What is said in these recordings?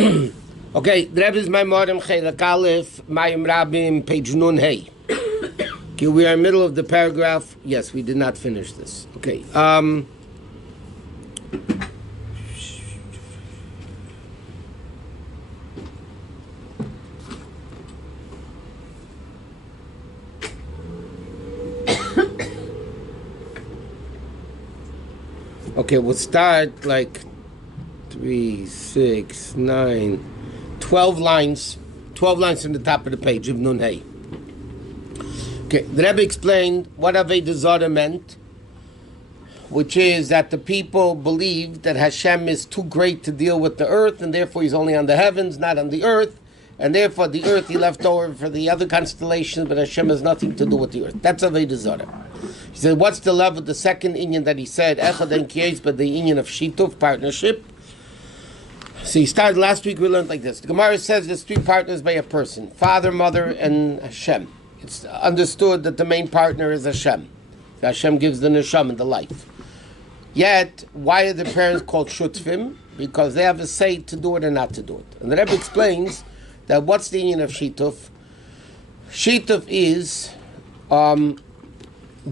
Okay, the Rebbe's Maamarim Chelak Aleph, Mayim Rabim, page Nun Hey. Okay, we are in the middle of the paragraph. Yes, we did not finish this. Okay. Okay, we'll start like 3, 6, 9, 12 lines. 12 lines from the top of the page of Nun Hey. Okay, the Rebbe explained what Avodah Zarah meant, which is that the people believed that Hashem is too great to deal with the earth, and therefore he's only on the heavens, not on the earth, and therefore the earth he left over for the other constellations, but Hashem has nothing to do with the earth. That's Avodah Zarah. He said, what's the level of the second inyan that he said, Echad and Kiyes, but the inyan of Shituf, partnership? So he started last week, we learned like this. The Gemara says there's 3 partners by a person, father, mother, and Hashem. It's understood that the main partner is Hashem. Hashem gives the neshama, the life. Yet, why are the parents called shutfim? Because they have a say to do it or not to do it. And the Rebbe explains that what's the union of shituf? Shituf is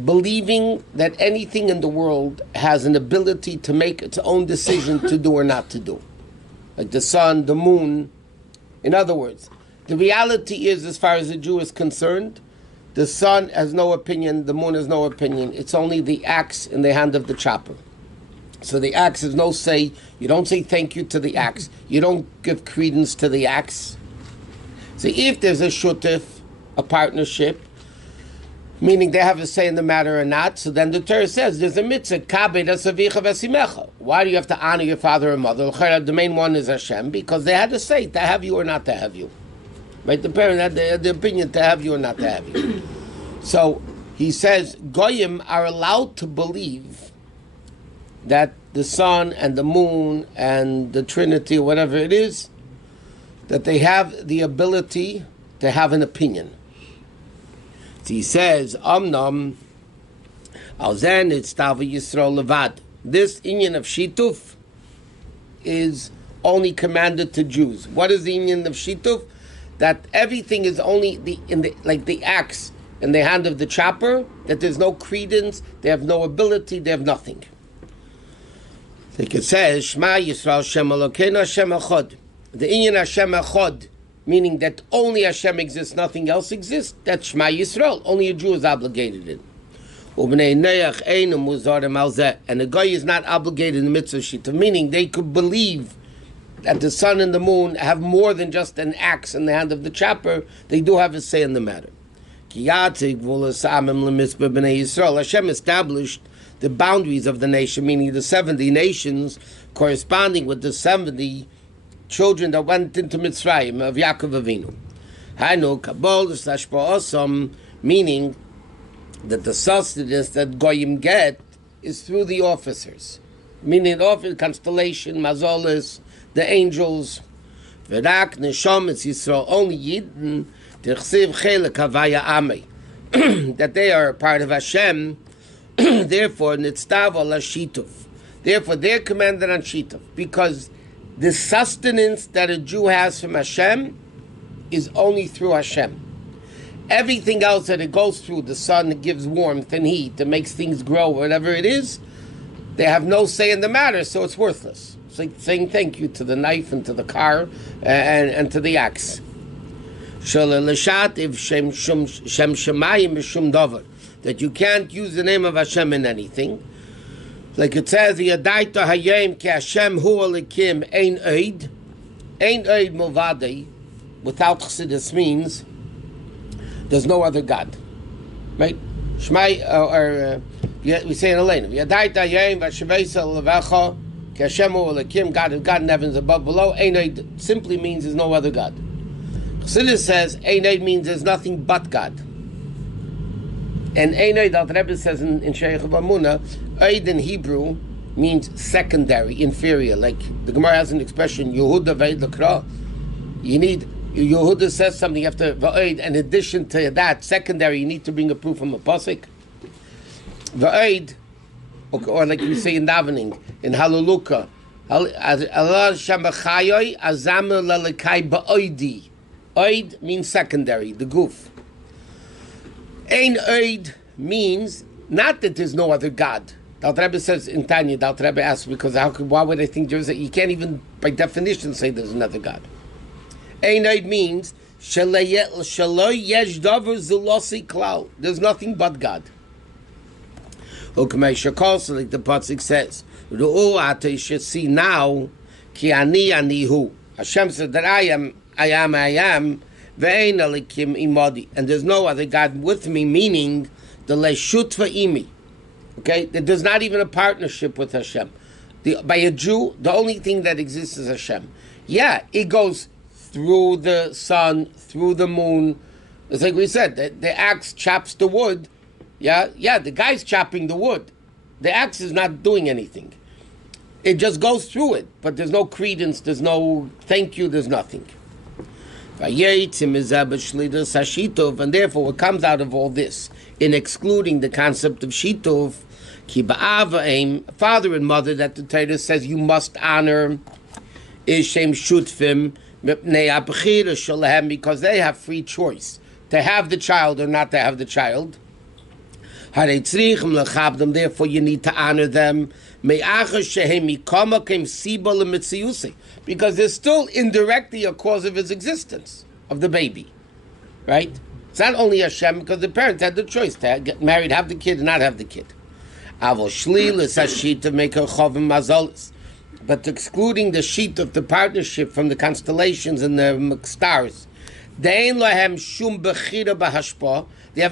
believing that anything in the world has an ability to make its own decision to do or not to do. Like the sun, the moon. In other words, the reality is, as far as the Jew is concerned, the sun has no opinion, the moon has no opinion. It's only the axe in the hand of the chopper. So the axe has no say. You don't say thank you to the axe. You don't give credence to the axe. So if there's a shutif, a partnership, meaning they have a say in the matter or not, so then the Torah says there's a mitzvah, why do you have to honor your father or mother? The main one is Hashem, because they had a say to have you or not to have you. Right? The parent had the opinion to have you or not to have you. So he says Goyim are allowed to believe that the sun and the moon and the Trinity, or whatever it is, that they have the ability to have an opinion. So he says, Amnam, Alzen it's Tava Yisrael Levad. This inyan of Shituf is only commanded to Jews. What is the inyan of Shituf? That everything is only like the axe in the hand of the chopper, that there's no credence, they have no ability, they have nothing. Like it says, Shema Yisrael Shem Elokeinu Hashem Echad. The inyan Hashem Echad, meaning that only Hashem exists, nothing else exists, that's Shema Yisrael. Only a Jew is obligated in. And the guy is not obligated in the mitzvah shita, meaning they could believe that the sun and the moon have more than just an axe in the hand of the chopper. They do have a say in the matter. Hashem established the boundaries of the nation, meaning the 70 nations corresponding with the 70 children that went into Mitzrayim of Yaakov Avinu. Meaning that the sustenance that Goyim get is through the officers. Meaning the officer, constellation, Mazolis, the angels, Verak, Neshom, it's Yisrael, only Yidden, Tichsiv Chelek Havaya Amei, that they are a part of Hashem, therefore, Nitztav ala Shituf. Therefore, they're commanded on Shituf, because the sustenance that a Jew has from Hashem is only through Hashem. Everything else that it goes through, the sun that gives warmth and heat, that makes things grow, whatever it is, they have no say in the matter, so it's worthless. It's like saying thank you to the knife and to the car and to the axe. That you can't use the name of Hashem in anything. Like it says, Yadaita Hayim ki Hashem hu alikim ein oid. Ein oid mulvadei. Without chassidus means there's no other God. Right? Shmai, we say in Elena, Yadaita Hayim v'shavesa levacha ki Hashem hu alikim. God is God in heavens above, below. Ein oid simply means there's no other God. Chassidus says ein oid means there's nothing but God. And ein oid, the Rebbe says in Sheikh Bamuna, oid in Hebrew means secondary, inferior. Like the Gemara has an expression, Yehuda ve'ed l'kra. You need, Yehuda says something after va'oid, in addition to that, secondary, you need to bring a proof from a pasuk. Va'oid, or like we say in davening, in Hallelujah, Allah Shamachayoy Azamel Lalekai Ba'oidi. Oid means secondary, the goof. Ein Oid means not that there's no other God. The Rebbe says in Tanya, the Rebbe asks, because why would I think there is you can't even by definition say there's another God. Ein Oid means Shaloy Yesh Davar Zulosi Klau. There's nothing but God. Like the pasuk says, "Ru'u should see now, ki ani hu." Hashem said that I am, ve'ein elikim imodi, and there's no other God with me. Meaning the leshutva imi. Okay, there's not even a partnership with Hashem. By a Jew, the only thing that exists is Hashem. Yeah, it goes through the sun, through the moon. It's like we said, the axe chops the wood. Yeah, the guy's chopping the wood. The axe is not doing anything. It just goes through it, but there's no credence, there's no thank you, there's nothing. And therefore, what comes out of all this, in excluding the concept of shitov, father and mother, that the Torah says you must honor, ishem shutfim, because they have free choice to have the child or not to have the child. Therefore, you need to honor them. Because they're still indirectly a cause of his existence, of the baby. Right? It's not only Hashem, because the parents had the choice to get married, have the kid, and not have the kid. But excluding the sheet of the partnership from the constellations and the stars, they have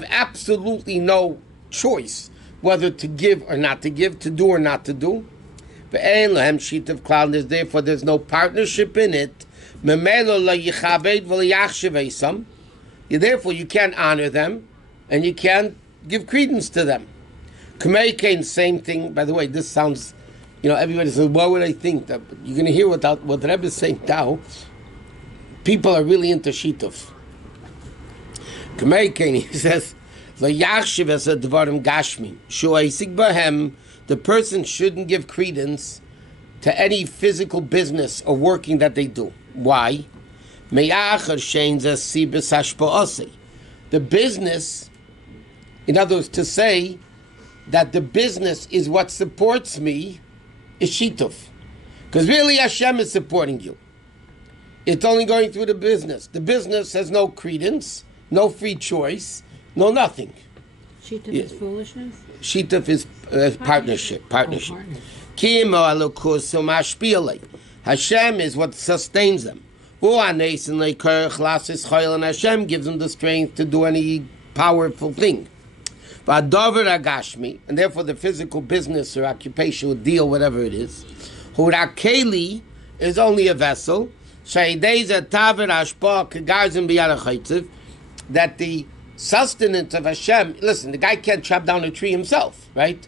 absolutely no choice whether to give or not to give, to do or not to do. Therefore, there's no partnership in it. Therefore, you can't honor them and you can't give credence to them. Same thing. By the way, this sounds, everybody says, what would I think? You're going to hear what the Rebbe is saying now. People are really into shituf. He says, the person shouldn't give credence to any physical business or working that they do. Why? The business, in other words, to say that the business is what supports me, is shituf. Because really Hashem is supporting you. It's only going through the business. The business has no credence, no free choice, no nothing. Shituf is foolishness? Shituf is partnership. Hashem is what sustains them. And Hashem gives them the strength to do any powerful thing. And therefore the physical business or occupation or deal, whatever it is, is only a vessel. That the sustenance of Hashem, listen, the guy can't chop down a tree himself, right?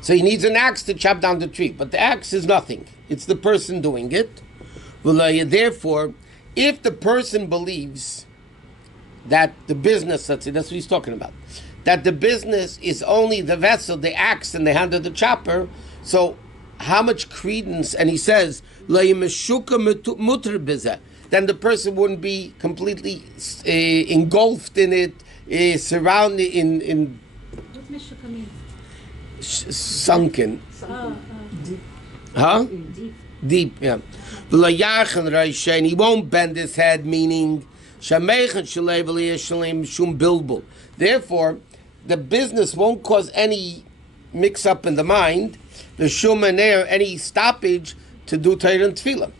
So he needs an axe to chop down the tree, but the axe is nothing. It's the person doing it. Therefore, if the person believes that the business, that's what he's talking about, that the business is only the vessel, the axe, and the hand of the chopper, so how much credence, and he says, then the person wouldn't be completely engulfed in it, surrounded in What's Meshuka mean? Sunken. Deep. Huh? Deep, yeah. And he won't bend his head, meaning therefore, the business won't cause any mix-up in the mind, the shumaner, any stoppage to do Torah and Tefillah.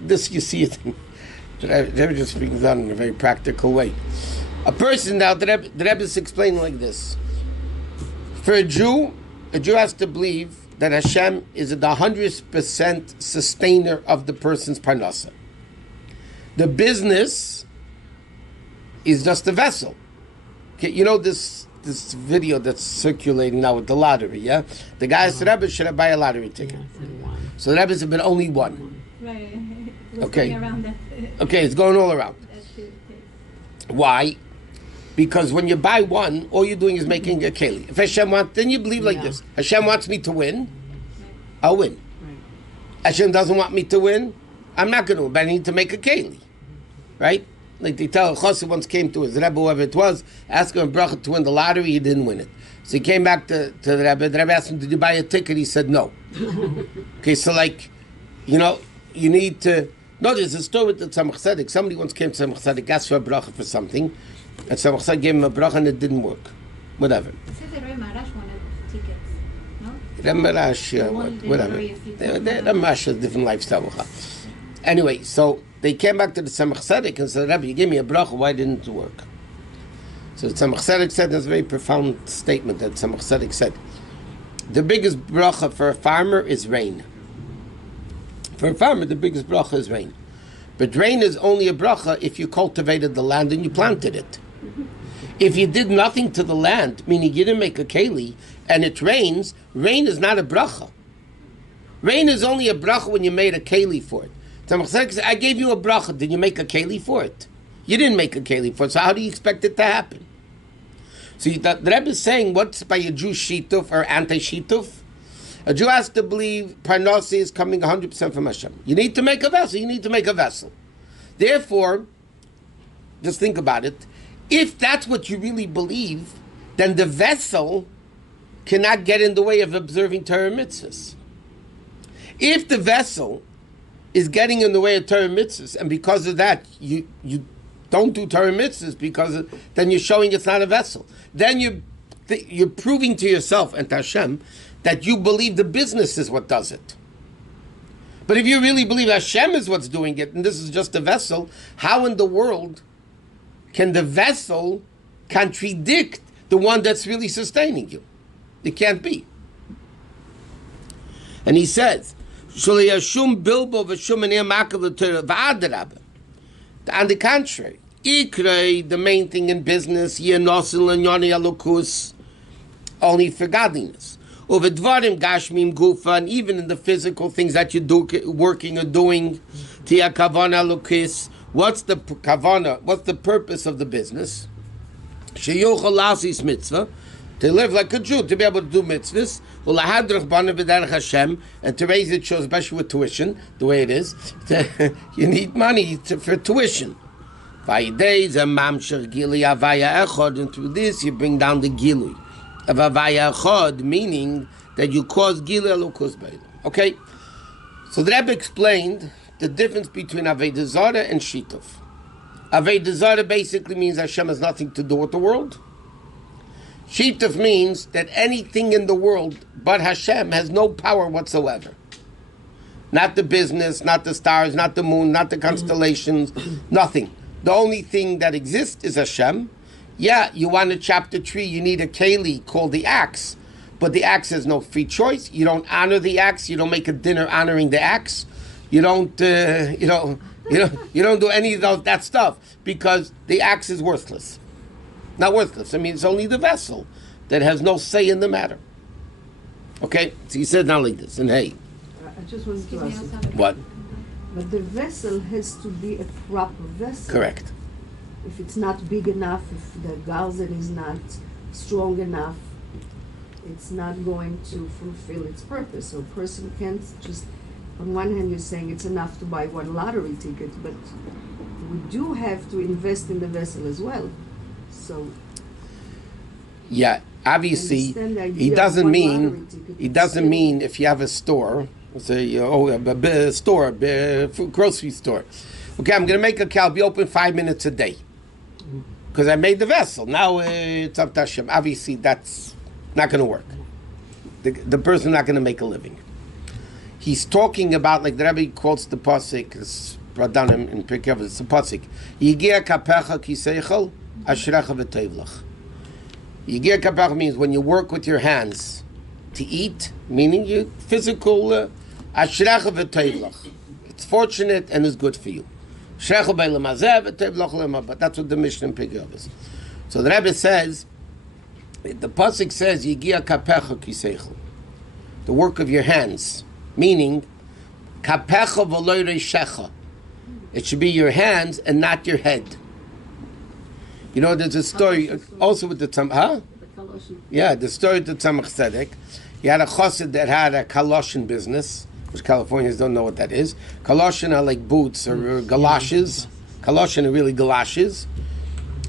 This you see it. The Rebbe just brings down in a very practical way. A person now, the Rebbe is explaining like this. For a Jew has to believe that Hashem is the 100% sustainer of the person's parnasa. The business is just a vessel. Okay, this video that's circulating now with the lottery, yeah? The guy said, Rebbe, should I buy a lottery ticket? So the Rebbe said, but only one. Right. Okay. Around that. Okay, it's going all around. Why? Because when you buy one, all you're doing is making a keli. If Hashem wants, then you believe like this. Hashem wants me to win. I'll win. Right. Hashem doesn't want me to win, I'm not going to win, but I need to make a keli. Right? Like they tell, Chossi once came to his Rebbe, whoever it was, asked him a bracha to win the lottery, he didn't win it. So he came back to the Rebbe asked him, did you buy a ticket? He said no. Okay, so like, you know, you need to... No, there's a story with the Tzemach Tzedek. Somebody once came to Tzemach Tzedek, asked for a bracha for something, and Tzemach Tzedek gave him a bracha and it didn't work. Whatever. It says that Rebbe Marash wanted tickets, no? Rebbe Marash, whatever. Rebbe Marash has a different lifestyle. Anyway, so they came back to the Tzemach Tzedek and said, Rebbe, you gave me a bracha, why didn't it work? So Tzemach Tzedek said, there's a very profound statement that Tzemach Tzedek said. The biggest bracha for a farmer is rain. For a farmer, the biggest bracha is rain. But rain is only a bracha if you cultivated the land and you planted it. If you did nothing to the land, meaning you didn't make a keli, and it rains, rain is not a bracha. Rain is only a bracha when you made a keli for it. Tzemach Tzedek said, I gave you a bracha, did you make a keli for it? You didn't make a keli for it, so how do you expect it to happen? So the Rebbe is saying, what's by a Jew shituf or anti-shituf? A Jew has to believe parnasi is coming 100% from Hashem. You need to make a vessel. You need to make a vessel. Therefore, just think about it. If that's what you really believe, then the vessel cannot get in the way of observing Torah mitzvahs. If the vessel is getting in the way of Torah mitzvahs, and because of that, you don't do Torah mitzvahs, then you're showing it's not a vessel. Then you're proving to yourself and to Hashem that you believe the business is what does it. But if you really believe Hashem is what's doing it, and this is just a vessel, how in the world can the vessel contradict the one that's really sustaining you? It can't be. And he says, on the contrary, the main thing in business, only for godliness. Over dvarim gashmim gufa, and even in the physical things that you do, working or doing, tia kavana lukis. What's the kavana? What's the purpose of the business? Sheyochal lasis mitzvah, to live like a Jew, to be able to do mitzvahs, ulahadrach bana b'derech Hashem, and to raise it, shows especially with tuition, the way it is. You need money for tuition. Vayidei zemamshach gili avaya echad, and through this you bring down the gilui of Avaya Chod, meaning that you cause Gila Elokus Beilam. Okay? So the Rebbe explained the difference between Avodah Zarah and Shituf. Avodah Zarah basically means Hashem has nothing to do with the world. Shituf means that anything in the world but Hashem has no power whatsoever. Not the business, not the stars, not the moon, not the constellations, nothing. The only thing that exists is Hashem. Yeah, you want to chop the tree, you need a keli called the axe, but the axe has no free choice. You don't honor the axe. You don't make a dinner honoring the axe. You don't do any of that stuff because the axe is worthless. Not worthless. I mean, it's only the vessel that has no say in the matter. Okay, so he said not like this. And hey, I just wanted to ask what? But the vessel has to be a proper vessel. Correct. If it's not big enough, if the garden is not strong enough, it's not going to fulfill its purpose. So a person can't just, on one hand you're saying it's enough to buy one lottery ticket, but we do have to invest in the vessel as well. So yeah, obviously he doesn't mean if you have a store, say a store, a grocery store. Okay, I'm going to make a cow be open 5 minutes a day because I made the vessel. Now it's up to Hashem. Obviously, that's not going to work. The person's not going to make a living. He's talking about, like the Rebbe quotes the pasuk, it's brought down in Pirkei Avos. It's the pasuk. Yigia kapecha kiseichel ashrecha v'teivlach. Yigia kapecha means when you work with your hands to eat, meaning your physical ashrecha v'teivlach. It's fortunate and is good for you. But that's what the Mishnah in Pirkei Avos. So the Rebbe says, the pasuk says, "Yigia kapecha kiseichel," the work of your hands, meaning kapecha v'lo reishecha. It should be your hands and not your head. You know, there's a story also with the Tzemach. Huh? Yeah, the story of the Tzemach Tzedek. He had a chassid that had a kaloshin business, which Californians don't know what that is. Kaloshin are like boots or galoshes. Kaloshin are really galoshes.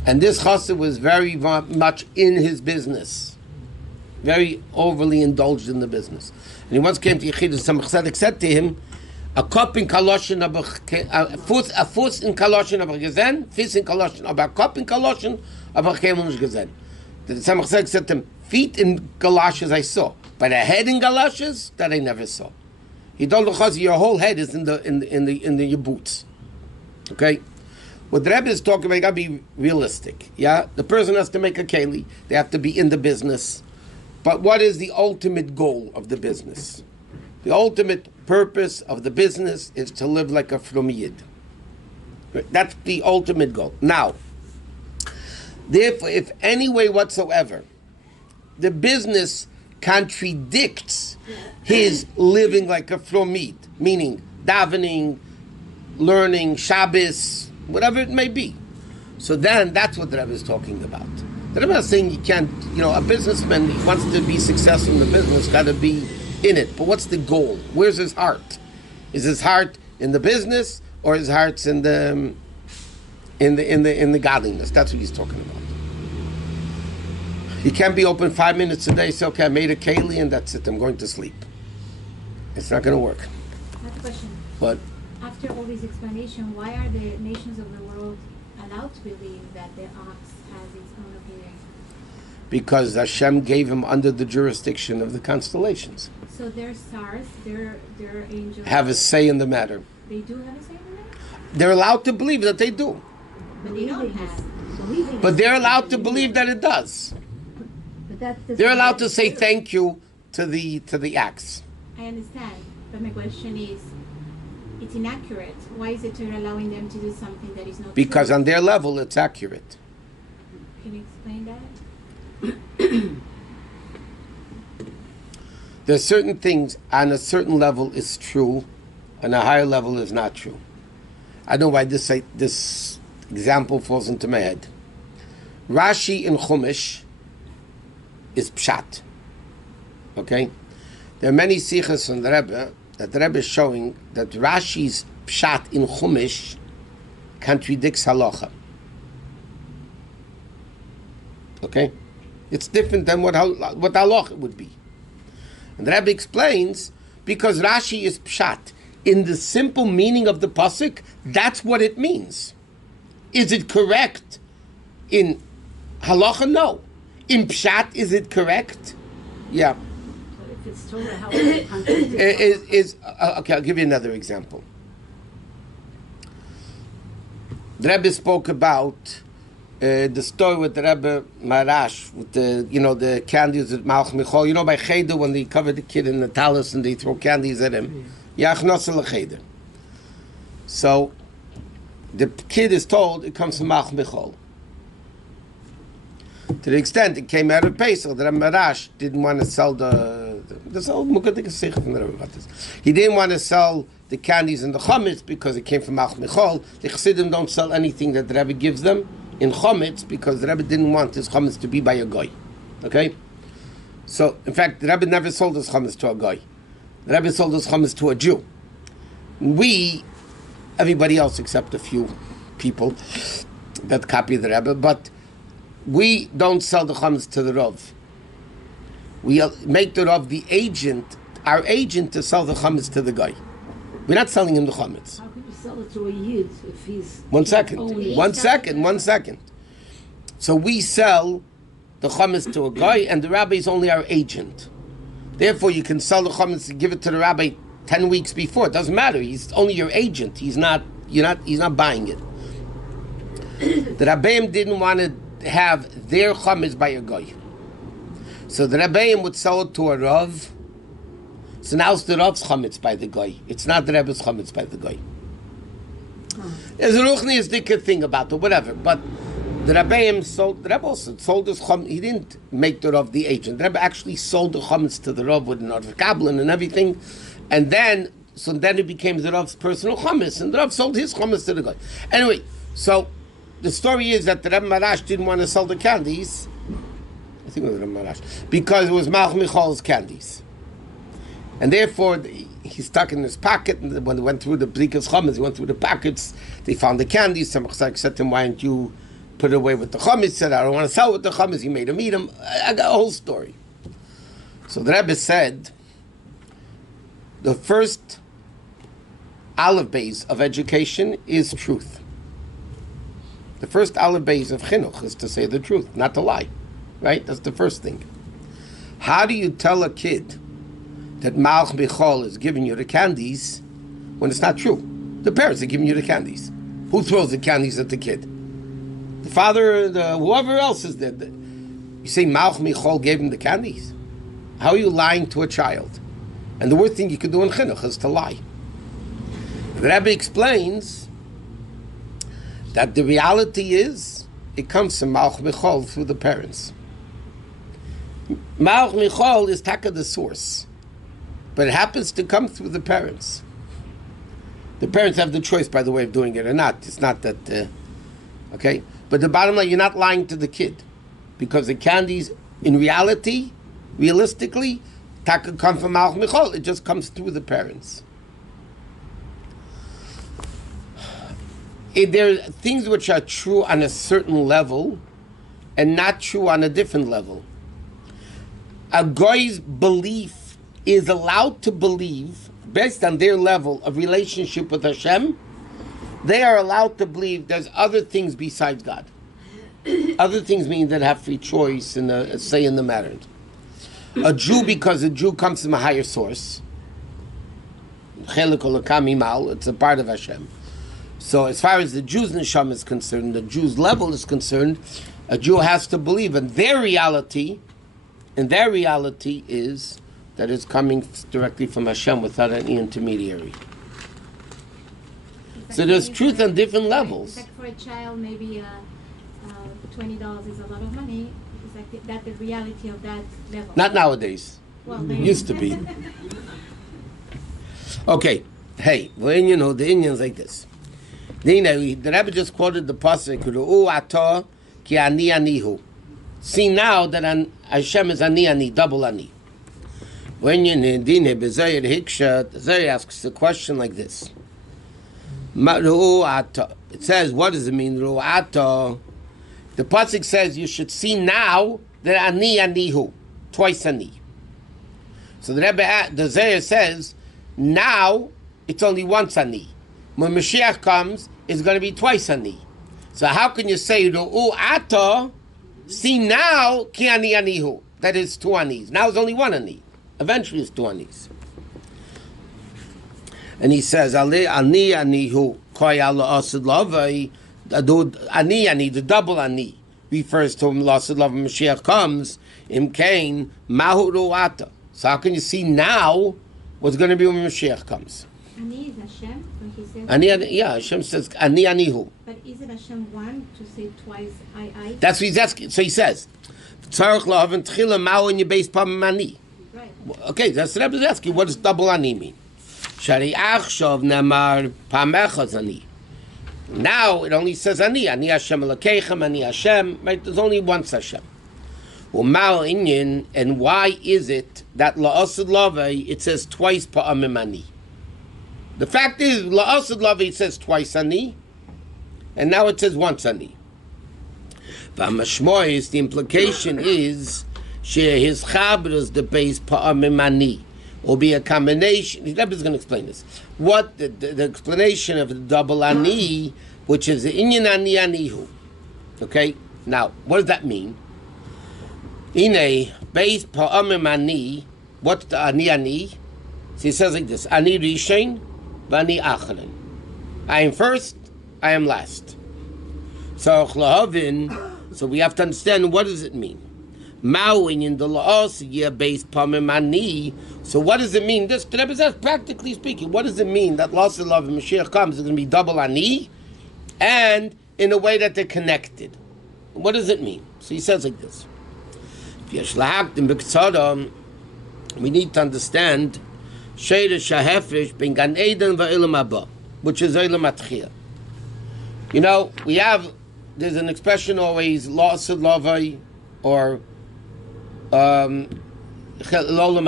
And this chassid was very much in his business. Very overly indulged in the business. And he once came to Yechidus, some chassid said to him, a cup in kaloshin, a fuss in kaloshin, aber gesehen, fiss in kaloshin, aber a cup in kaloshin, aber keinmal nicht gesehen. The Tzemach Tzedek said to him, feet in galoshes I saw, but a head in galoshes that I never saw. He told the chassid, your whole head is in your boots. Okay? What the Rebbe is talking about, you got to be realistic. Yeah, the person has to make a keli. They have to be in the business. But what is the ultimate goal of the business? The ultimate purpose of the business is to live like a from Yid. That's the ultimate goal. Now, therefore, if any way whatsoever, the business contradicts his living like a from Yid, meaning davening, learning, Shabbos, whatever it may be. So then that's what the Rebbe is talking about. The Rebbe is saying you can't, a businessman, he wants to be successful in the business, got to be in it. But what's the goal? Where's his heart? Is his heart in the business or his heart's in the godliness? That's what he's talking about. He can't be open 5 minutes a day, say, okay, I made a keli and that's it, I'm going to sleep. It's not going to work. I have a question. But after all this explanation, why are the nations of the world allowed to believe that the ox has its own opinion? Because Hashem gave him under the jurisdiction of the constellations. So their stars, their angels Have a say in the matter. They do have a say in that? They're allowed to believe that they do. But they don't have. But they're allowed to believe that it does. They're allowed to say thank you to the axe. I understand, but my question is, it's inaccurate. Why is the Torah allowing them to do something that is not Because true? on their level, it's accurate. Can you explain that? There's certain things on a certain level is true, on a higher level is not true. I don't know why this example falls into my head. Rashi in Chumash is pshat. Okay? There are many sichos from the Rebbe that the Rebbe is showing that Rashi's pshat in Chumash contradicts halacha. Okay? It's different than what halacha would be. And the Rebbe explains, because Rashi is pshat, in the simple meaning of the pasuk, that's what it means. Is it correct in halacha? No. In pshat, is it correct? Yeah. If it's Torah, how is it Okay, I'll give you another example. The Rebbe spoke about the story with the Rebbe Marash, with the candies at Menachem Michal. By Cheder, when they cover the kid in the talus and they throw candies at him. Yachnosel Cheder. So the kid is told it comes from Menachem Michal. To the extent it came out of Pesach, the Rebbe Marash didn't want to sell there's old Mukadik Sikh from the Rebbe about this. He didn't want to sell the candies and the chametz because it came from Menachem Michal. The Chassidim don't sell anything that the Rebbe gives them in chametz because the Rebbe didn't want his chametz to be by a goy. Okay? So, in fact, the Rebbe never sold his chametz to a goy. The Rebbe sold his chametz to a Jew. Everybody else except a few people that copy the Rebbe, but we don't sell the chametz to the Rav. We make the Rav our agent to sell the chametz to the guy. We're not selling him the chametz. How can you sell it to a Yid if he's... One second. So we sell the chametz to a guy, and the rabbi is only our agent. Therefore, you can sell the chametz and give it to the rabbi 10 weeks before. It doesn't matter. He's only your agent. He's not buying it. The Rabbeim didn't want to have their chametz by a guy. So the Rabbeim would sell it to a Rav. So now it's the Rav's chametz by the guy. It's not the Rebbe's chametz by the guy. There's a ruchniistic thing about it, whatever. But the Rebbeim sold, the Rebbe also sold his chametz. He didn't make the Rav the agent. The Rebbe actually sold the chametz to the Rav with an order of Kabbalah and everything. And then it became the Rav's personal chametz. And the Rav sold his chametz to the guy. Anyway, so the story is that the Rebbe Marash didn't want to sell the candies. I think it was the Rebbe Marash. Because it was Menachem Michal's candies. And therefore, he's stuck in his pocket. And when they went through the Blikas Chametz, he went through the pockets. They found the candies. Some said to him, "Why don't you put it away with the chametz?" He said, "I don't want to sell with the chametz." He made him eat them. I got a whole story. So the Rebbe said, the first olive base of education is truth. The first olive base of chinuch is to say the truth, not to lie. Right? That's the first thing. How do you tell a kid that Malach Michal is giving you the candies when it's not true? The parents are giving you the candies. Who throws the candies at the kid? The father, whoever else is there. You say Malach Michal gave him the candies? How are you lying to a child? And the worst thing you could do in chinuch is to lie. The Rebbe explains that the reality is it comes from Malach Michal through the parents. Malach Michal is taka the source, but it happens to come through the parents. The parents have the choice, by the way, of doing it or not. It's not that, okay? But the bottom line, you're not lying to the kid, because the candies, in reality, realistically, taka come from Malach Michal. It just comes through the parents. There are things which are true on a certain level and not true on a different level. A guy's belief is allowed to believe, based on their level of relationship with Hashem, they are allowed to believe there's other things besides God. Other things mean that have free choice and a say in the matter. A Jew, because a Jew comes from a higher source, it's a part of Hashem. So as far as the Jew's neshama is concerned, the Jew's level is concerned, a Jew has to believe in their reality, and their reality is that it's coming directly from Hashem without any intermediary. So there's truth on different levels. It's like for a child, maybe $20 is a lot of money. It's like that's the reality of that level. Not nowadays. Well, Used to be. Okay. Hey, well, you know, the Indians like this. The Rebbe just quoted the pasuk, "Ru'u atah ki ani anihu." See now that Hashem is ani, double ani. When you need Bezayir Hiksha, the Zayir asks the question like this. It says, what does it mean, Ru'u atah? The pasuk says you should see now that ani anihu, twice ani. So the Zayir says, now it's only once ani. When Mashiach comes, it's going to be twice ani. So how can you say Ru'u atah? See now, ki ani anihu. That is two anis. Now it's only one ani. Eventually it's two anis. And he says, ani anihu koy ala asid lavai. Ani, the double ani, refers to him, asid lavai, Mashiach comes, im kain, mahu ru'ata. So how can you see now what's going to be when Mashiach comes? Ani is Hashem, when he says... Yeah, Hashem says, ani anihu. But is it Hashem one to say twice, I? That's what he's asking. So he says, tzarech lahavin tchila mao in your base pam ani. Right. Okay, that's what Rebbe is asking. What does double ani mean? Shari achshav nemar pam echaz ani. Now it only says ani Hashem elokechem, ani Hashem. Right? There's only once Hashem. U'mao inyan, and why is it that la'asad lavei it says twice pa'amim ani? The fact is, la'asad lavei it says twice ani, and now it says once ani. V'amashmois, the implication is his chabras the base pa'amim ani. Will be a combination. The Rebbe is going to explain this. What the explanation of the double ani, which is the inyan ani anihu. Okay. Now, what does that mean? In a base pa'amim ani, what's the ani? So he says like this: ani rishain, v'ani acharin. I am first. I am last. So we have to understand what does it mean. Ma'uin in the laos year base pa'amim ani. So what does it mean? This the Rebbe says, practically speaking, what does it mean that loss of love and Mashiach comes is going to be double ani, and in a way that they're connected? What does it mean? So he says like this: we need to understand Shir shahefresh ben gan eden va'elam haba, which is elam atchia. You know, there's an expression always, loss of lavai, or Lolam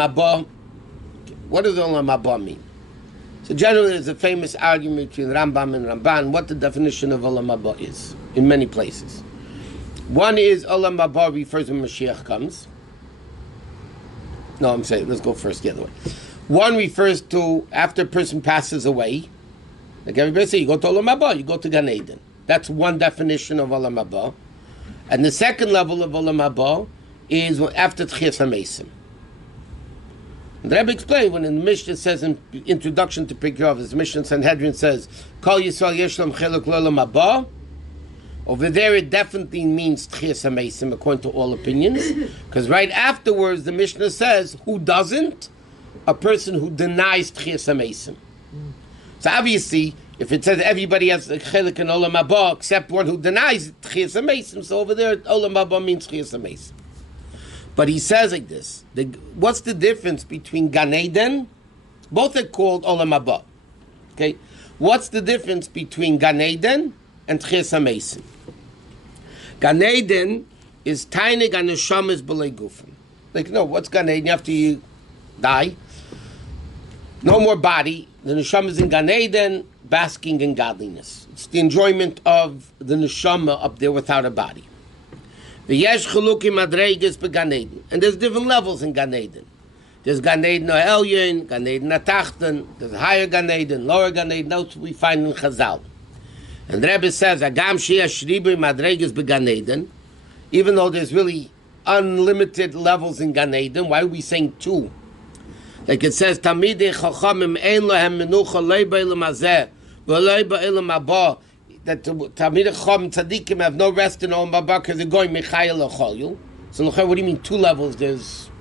Abba. What does Olam Haba mean? So generally there's a famous argument between Rambam and Ramban what the definition of Olam Haba is in many places. One is Olam Haba refers when Mashiach comes. No, I'm saying, let's go first the other way. One refers to after a person passes away. Like everybody say, you go to Olam Haba, you go to Gan Eden. That's one definition of Olam Haba. And the second level of Olam Haba is after Tchias HaMesim. The Rebbe explained when in the Mishnah says in introduction to Pirkei Avos, the Mishnah Sanhedrin says, Kol Yisrael Yeshlam Chelek L'Olam Haba. Over there it definitely means Tchias HaMesim according to all opinions. Because right afterwards the Mishnah says, who doesn't? A person who denies Tchias HaMesim. So obviously, if it says everybody has a Chelek in Olam Haba except one who denies Tchias HaMesim, so over there Olam Haba means Tchias HaMesim. But he says like this, what's the difference between Gan Eden? Both are called Olam Haba. Okay? What's the difference between Gan Eden and Tchias HaMesim? Gan Eden is Tainig and Neshamas B'lei Gufim. Like, no, what's Gan Eden? After you die, no more body. The Neshama is in Gan Eden, basking in godliness. It's the enjoyment of the Neshama up there without a body. V'yesh chalukim madreiges beGan Eden. And there's different levels in Gan Eden. There's Gan Eden Elyon, Gan Eden Atachten, there's higher Gan Eden, lower Gan Eden. That's what we find in Chazal. And the Rebbe says, Agam Shia Shribi madreiges beGan Eden, even though there's really unlimited levels in Gan Eden, why are we saying two? Like it says, Tamidei Chachamim ein lohem menucha lei b'olam hazeh v'lei b'olam haba. That Tamidei Chacham Tzadikim have no rest in Olam Haba because they're going Michayel L'Cholyu. So what do you mean two levels? There's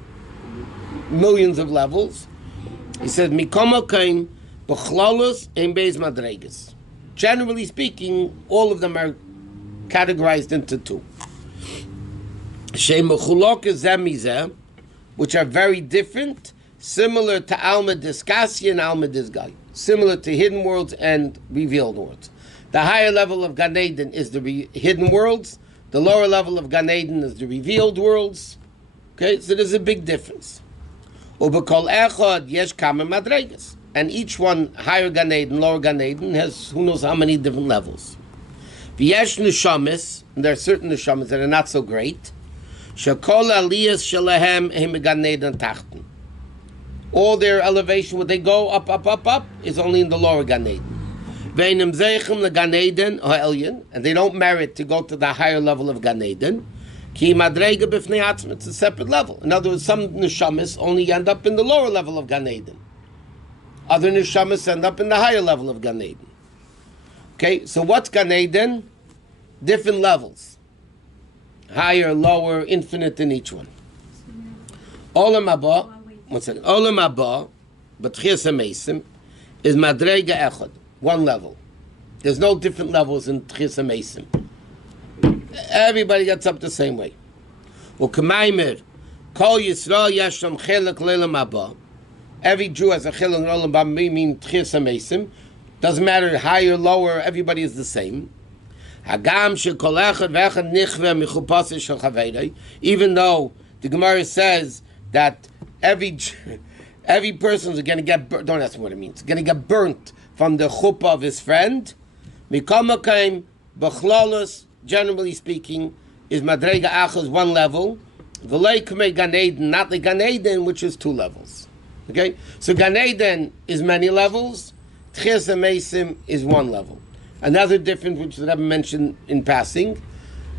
millions of levels. He says, Mikoma kain b'chlalos ein beis madreigas. Generally speaking, all of them are categorized into two. Shem mechulok zeh mizeh, which are very different, similar to Alma Discassi and Alma Disgai, similar to hidden worlds and revealed worlds. The higher level of Gan Eden is the hidden worlds. The lower level of Gan Eden is the revealed worlds. Okay, so there's a big difference. Ubekol echad yesh kama madreigas, and each one, higher Gan Eden, lower Gan Eden, has who knows how many different levels. V'yesh neshamis, and there are certain neshamis that are not so great. Shekol aliyas shelahem hem Gan Eden tachten. All their elevation, when they go up, up, up, up, is only in the lower Gan Eden. Veinim zeichem leGan Eden or Elyon, and they don't merit to go to the higher level of Gan Eden. Ki madrega b'fnei atzma, it's a separate level. In other words, some neshamis only end up in the lower level of Gan Eden. Other neshamis end up in the higher level of Gan Eden. Okay, so what's Gan Eden? Different levels. Higher, lower, infinite in each one. Olam Haba, one second. Olam Haba, but Tchias HaMesim, is madrega echad, one level. There's no different levels in Tchias HaMesim. Everybody gets up the same way. U'k'maimer, kol Yisrael yasham chelek le'olam haba. Every Jew has a chelek le'olam haba, meaning Tchias HaMesim. Doesn't matter higher, lower, everybody is the same. Hagam shekol echad ve'echad nichve michupasei shel chaverei. Even though the Gemara says that every person is going to get burnt. Don't ask me what it means. Going to get burnt from the chuppah of his friend. Mikamakim b'chlalos, generally speaking, is madrega achos one level. V'lei kamei Gan Eden, not the Gan Eden, which is two levels. Okay, so Gan Eden is many levels. Tchias HaMesim is one level. Another difference, which the Rebbe mentioned in passing,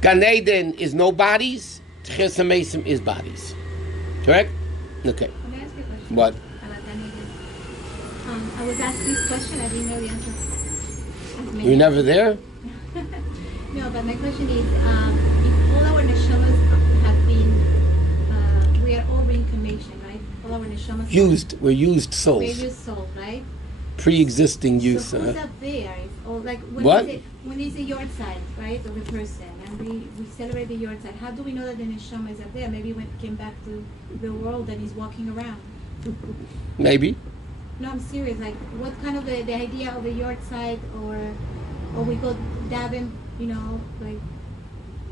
Gan Eden is no bodies. Tchias HaMesim is bodies. Correct? Okay. Can I ask you a question? What? About Gan Eden? I was asked this question, I didn't know the answer. You're never there? No, but my question is, if all our neshamas have been, we are all reincarnation, right? All our neshamas We're used souls. We're used soul, right? Pre-existing use. So who's up there? Or like What? When is the yard side, right, of a person, and we celebrate the yard side, how do we know that the neshama is up there? Maybe when it came back to the world and he's walking around. Maybe. No, I'm serious. Like, what kind of the idea of a yard side, or we go daven, like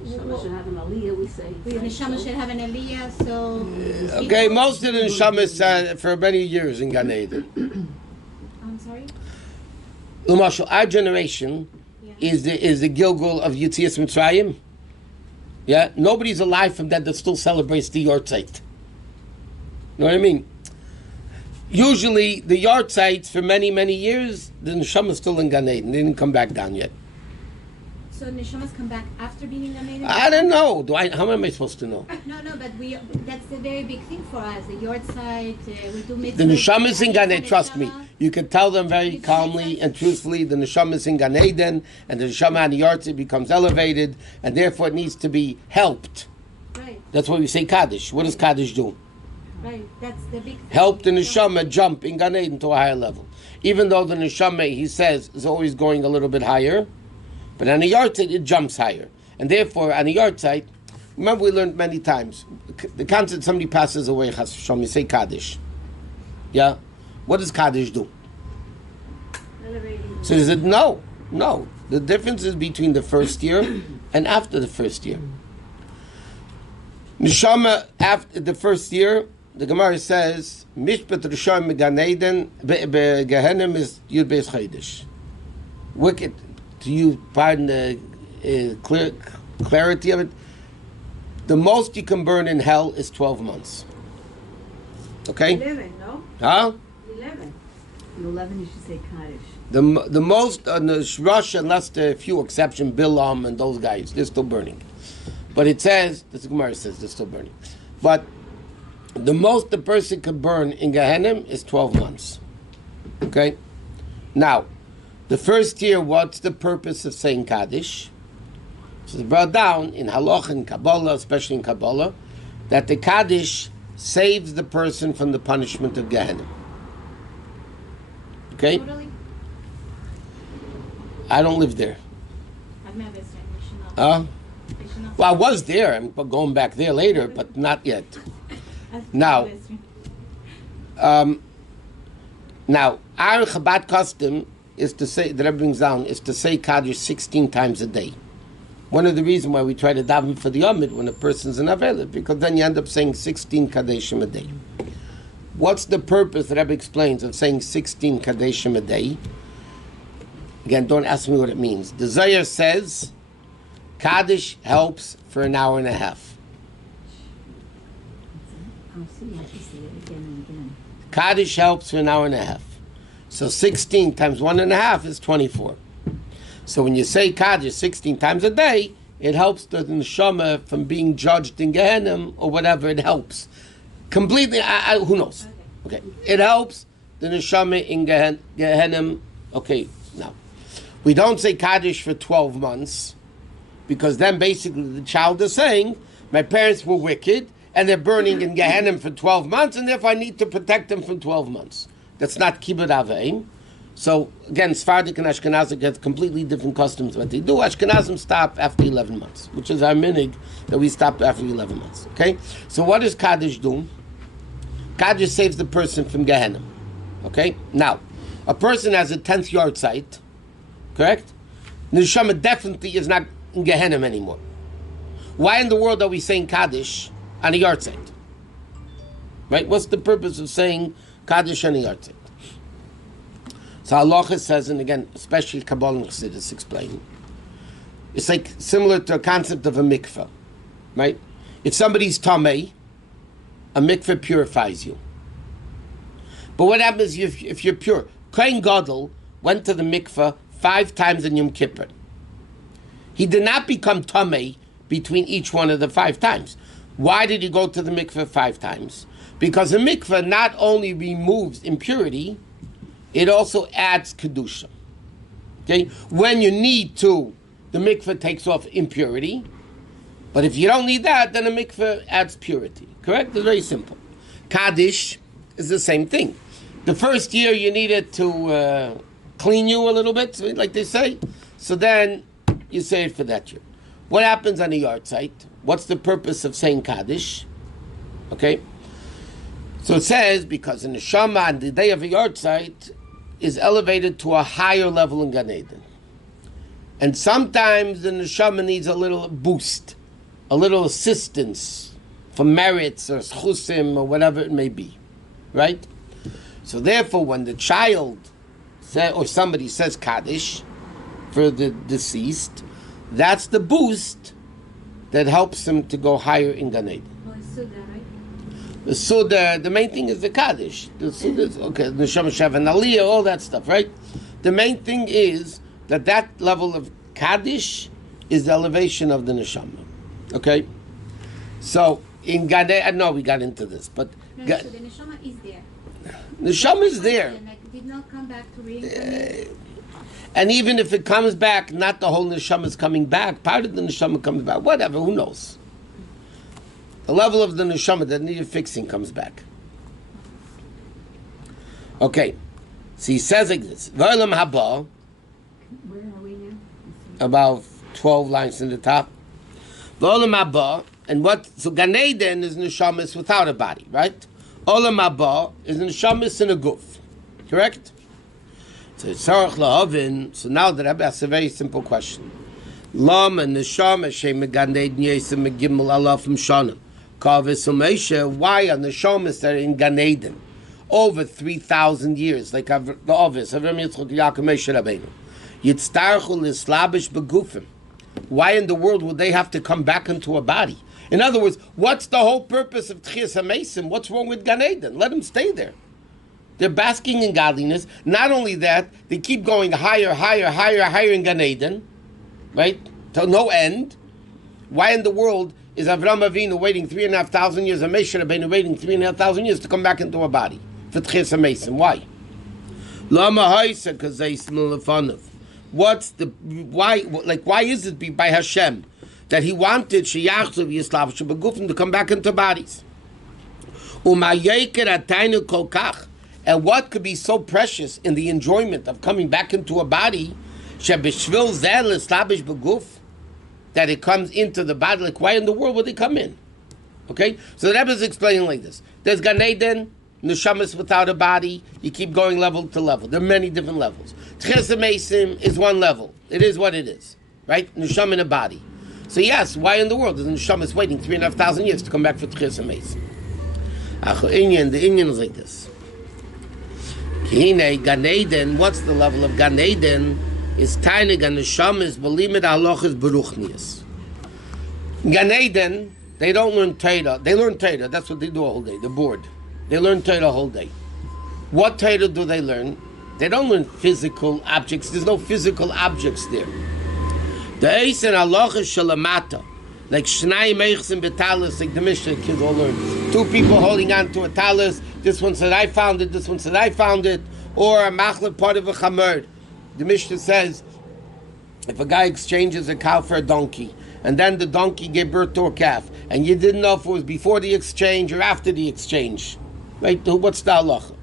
Neshama should have an aliyah, we say. The neshama should have an aliyah, so... Okay, most of the neshamas for many years in Gan Eden. I'm sorry? L'mashal, our generation Yeah. is the Gilgul of Yetzias Mitzrayim. Yeah, nobody's alive from that still celebrates the Yortzeit. You know what I mean? Usually, the Yortzeits for many, many years, the neshama is still in Gan Eden. They didn't come back down yet. So neshamas come back after being in Gan Eden? I don't know. How am I supposed to know? No, but that's the very big thing for us. The Yortzeit, we do mitzvahs. The neshama is in Gan Eden. The Trust me. neshama- You can tell them very calmly and truthfully the neshama is in Gan Eden, and the neshama on the Yortzeit becomes elevated, and therefore it needs to be helped. Right, That's why we say Kaddish. What does Kaddish do? right. That's the big thing. Help the neshama jump in Gan Eden to a higher level. Even though the neshama, he says, is always going a little bit higher, but on the Yortzeit it jumps higher. And therefore, on the Yortzeit, remember we learned many times, the concept somebody passes away, chas v'shalom, you say Kaddish. Yeah? What does Kaddish do? Elevating. So he said, no. The difference is between the first year and after the first year. Neshama, after the first year, the Gemara says, Mishpat Rishon Gan Eden, Gehenim is Yud Beis Chodesh. Wicked, to you, pardon the clarity of it, the most you can burn in hell is 12 months. Okay? 11, no? Huh? 11. The 11 you should say Kaddish. The most on the Rosh, unless there are a few exceptions, Bilam and those guys, they're still burning. But it says, the Gemara says they're still burning. But the most the person could burn in Gehenim is 12 months. Okay? Now, the first year, what's the purpose of saying Kaddish? So it's brought down in Halach and Kabbalah, especially in Kabbalah, that the Kaddish saves the person from the punishment of Gehenim. Okay? Totally. I don't live there. I've never seen Mishnah. Well, I was there. I'm going back there later, but not yet. Now, now our Chabad custom is to say, the Rebbe brings down, is to say Kaddish 16 times a day. One of the reasons why we try to daven for the Yomid when a person's in Avelit, because then you end up saying 16 Kaddeshim a day. What's the purpose, the Rebbe explains, of saying 16 Kaddeshim a day? Again, don't ask me what it means. The Zohar says Kaddish helps for an hour and a half. I'll see, I have to say it again and again. Kaddish helps for an hour and a half. So 16 times 1.5 is 24. So when you say Kaddish 16 times a day, it helps the neshama from being judged in Gehenim or whatever. It helps. Completely, who knows? Okay. It helps the neshama in Gehenim. Okay, now. We don't say Kaddish for 12 months, because then basically the child is saying, my parents were wicked, and they're burning in Gehenim for 12 months, and therefore I need to protect them for 12 months. That's not Kibbud Aveim. So, again, Sephardic and Ashkenazic have completely different customs what they do. Ashkenazim stop after 11 months, which is our minig, that we stop after 11 months. Okay? So what does Kaddish do? Kaddish saves the person from Gehenim. Okay? Now, a person has a 10th yard site, correct? Neshama definitely is not in Gehenim anymore. Why in the world are we saying Kaddish on a yard site? Right? What's the purpose of saying Kaddish on a yard site? So Halacha says, and again, especially Kabbalah and Chassidus explain, it's like similar to a concept of a mikveh, right? If somebody's tamei, a mikveh purifies you. But what happens if you're pure? Kohen Gadol went to the mikveh 5 times in Yom Kippur. He did not become tamei between each one of the 5 times. Why did he go to the mikveh 5 times? Because the mikveh not only removes impurity, it also adds kedusha. Okay, when you need to, the mikveh takes off impurity. But if you don't need that, then the mikveh adds purity. Correct? It's very simple. Kaddish is the same thing. The first year you need it to clean you a little bit, like they say. So then you say it for that year. What happens on a yard site? What's the purpose of saying Kaddish? Okay. So it says, because the neshama on the day of a yard site is elevated to a higher level in Gan Eden. And sometimes the neshama needs a little boost, a little assistance for merits or schusim or whatever it may be, right? So therefore, when the child or somebody says Kaddish for the deceased, that's the boost that helps him to go higher in Gan Eden. The Suda, the main thing is the Kaddish. The Suda, okay, the Neshama Shav and Aliyah, all that stuff, right? The main thing is that level of Kaddish is the elevation of the Neshama. Okay? So, in Gan Eden, I know we got into this, but... So the Neshama is there. Neshama is there. Like, did not come back to reincarnate. And even if it comes back, not the whole Neshama is coming back. Part of the Neshama comes back. Whatever, who knows? The level of the neshama that needed fixing comes back. Okay, so he says like this: V'olam haba. Where are we now? About 12 lines in the top. V'olam haba, and what? So Gan Eden is neshamas without a body, right? Olam haba is neshamas in a guf, correct? So tzarich la'avin. So now the Rebbe asks a very simple question: Lama neshama shem Gan Eden yesem megimel alafim shana. Why are the neshamas that are in Gan Eden over 3,000 years, like the obvious? Why in the world would they have to come back into a body? In other words, what's the whole purpose of Tchias HaMesim? What's wrong with Gan Eden? Let them stay there. They're basking in godliness. Not only that, they keep going higher, higher, higher, higher in Gan Eden, right? To no end. Why in the world is Avram Avinu waiting 3,500 years, and Moshe Rabbeinu waiting 3,500 years to come back into a body for Tchias HaMesim? Why? Lama Haisa, because they smell the fun of. What's the why? Like, why is it by Hashem that He wanted Sheyachzov Yislav Shebegufim to come back into bodies? Umayeker Ataynu Kolkach, and what could be so precious in the enjoyment of coming back into a body? Shebeshvil Zel Islabish Beguf. That it comes into the body, like why in the world would it come in? Okay, so the Rebbe is explaining like this: there's Gan Eden, neshamas without a body. You keep going level to level. There are many different levels. Tchias HaMesim is one level. It is what it is, right? Neshama in a body. So yes, why in the world is neshamas waiting 3,500 years to come back for Tchias HaMesim? The Indian is like this. Kihine Gan Eden. What's the level of Gan Eden? Is tainig and neshamas belimet halachas beruchnias. Gan Eden, they don't learn Torah. They learn Torah. That's what they do a whole day. They're bored. They learn Torah a whole day. What Torah do they learn? They don't learn physical objects. There's no physical objects there. The eis and halachas shalamata, like shnai meichs and betalis, like the Mishnah kids all learn. Two people holding on to a talis. This one said I found it. This one said I found it. Or a machlek part of a chamor. The Mishnah says, if a guy exchanges a cow for a donkey, and then the donkey gave birth to a calf, and you didn't know if it was before the exchange or after the exchange, right? What's the halacha?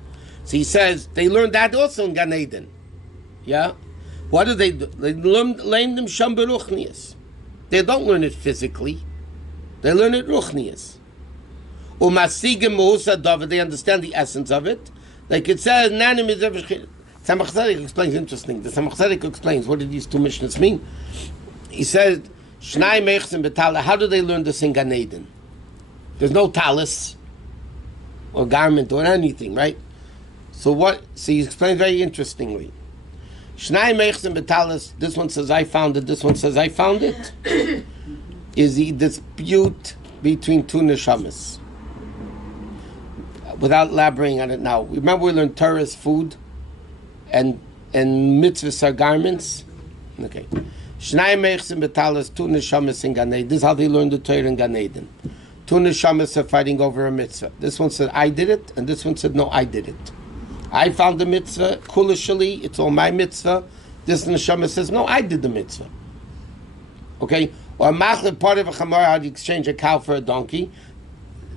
So he says, they learned that also in Gan Eden. Yeah? What do? They learn them sham beruchnias. They don't learn it physically. They learn it ruchnias. Umasigim muhusa david, they understand the essence of it. Like it says, nanim is Tzemach Tzedek explains interesting. The Tzemach Tzedek explains what do these two Mishnahs mean. He says, Shnai Meichs and Betala, how do they learn this in Gan Eden? There's no talis or garment or anything, right? So he explains very interestingly. Shnai Meichs and Betalas, this one says I found it, this one says I found it, is the dispute between two neshamas. Without elaborating on it now. Remember we learned Torah's food? And mitzvahs are garments. Okay. Shnai meichsim betalas, two neshamas in Gan Eden. This is how they learned the Torah in Gan Eden. Two neshamas are fighting over a mitzvah. This one said I did it, and this one said no, I did it. I found the mitzvah, kulishali, it's all my mitzvah. This neshama says no, I did the mitzvah. Okay. Or machlek part of a chamor, how do you exchange a cow for a donkey?